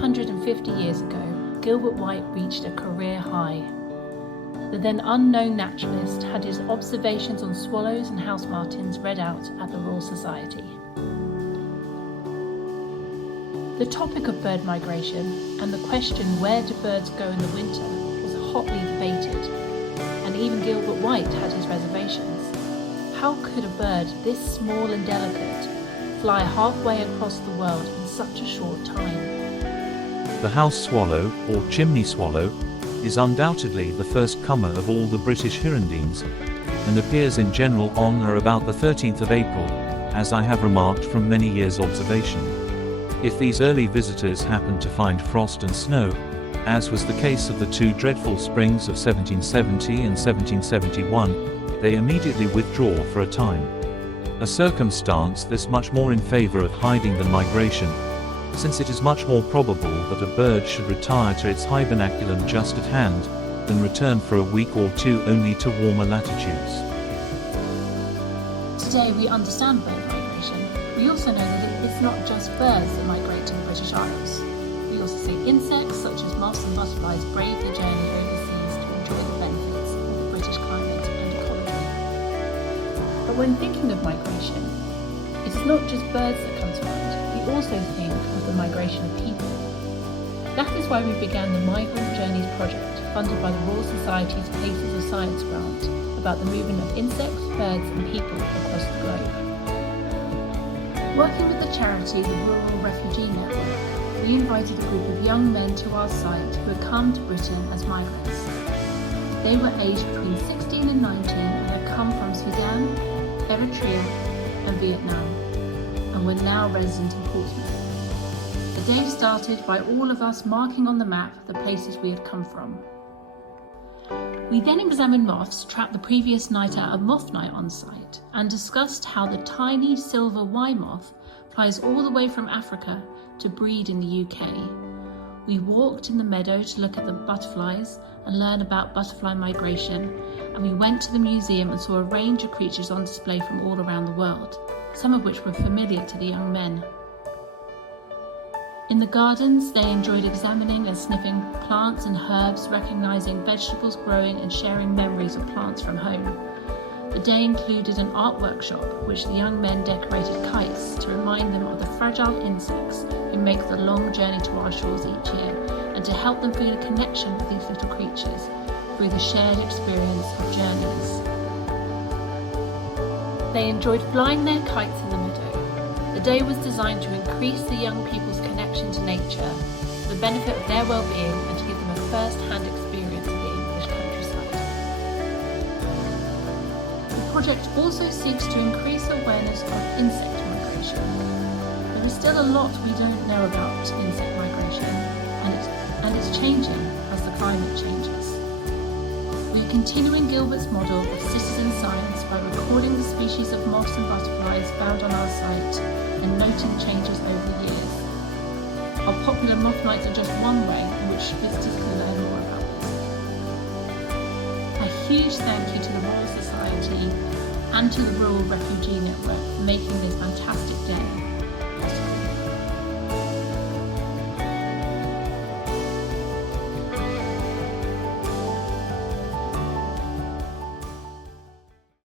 250 years ago, Gilbert White reached a career high. The then unknown naturalist had his observations on swallows and house martins read out at the Royal Society. The topic of bird migration and the question where do birds go in the winter was hotly debated, and even Gilbert White had his reservations. How could a bird this small and delicate fly halfway across the world in such a short time? The house swallow, or chimney swallow, is undoubtedly the first comer of all the British hirundines, and appears in general on or about the 13th of April, as I have remarked from many years' observation. If these early visitors happen to find frost and snow, as was the case of the two dreadful springs of 1770 and 1771, they immediately withdraw for a time. A circumstance this much more in favour of hiding than migration, since it is much more probable that a bird should retire to its hibernaculum just at hand, than return for a week or two only to warmer latitudes. Today we understand bird migration. We also know that it's not just birds that migrate to the British Isles. We also see insects such as moths and butterflies brave the journey overseas to enjoy the benefits of the British climate and ecology. But when thinking of migration, it is not just birds that come to mind. We also think of the migration of people. That is why we began the Migrant Journeys project, funded by the Royal Society's Places of Science grant, about the movement of insects, birds and people across the globe. Working with the charity the Rural Refugee Network, we invited a group of young men to our site who had come to Britain as migrants. They were aged between 16 and 19 and had come from Sudan, Eritrea and Vietnam, and were now resident in Portsmouth. The day started by all of us marking on the map the places we had come from. We then examined moths trapped the previous night at a Moth Night on site and discussed how the tiny silver Y moth flies all the way from Africa to breed in the UK. We walked in the meadow to look at the butterflies and learn about butterfly migration, and we went to the museum and saw a range of creatures on display from all around the world, some of which were familiar to the young men. In the gardens, they enjoyed examining and sniffing plants and herbs, recognising vegetables growing and sharing memories of plants from home. The day included an art workshop, which the young men decorated kites to remind them of the fragile insects who make the long journey to our shores each year, and to help them feel a connection with these little creatures through the shared experience of journeys. They enjoyed flying their kites in the meadow. The day was designed to increase the young people's connection to nature, for the benefit of their well-being, and to give them a first-hand experience of the English countryside. The project also seeks to increase awareness of insect migration. There is still a lot we don't know about insect migration, and it's changing as the climate changes. We are continuing Gilbert's model of citizen science by recording the species of moths and butterflies found on our site and noting changes over the years. Our popular Moth Nights are just one way in which visitors can learn more about this. A huge thank you to the Royal Society and to the Rural Refugee Network for making this fantastic day possible.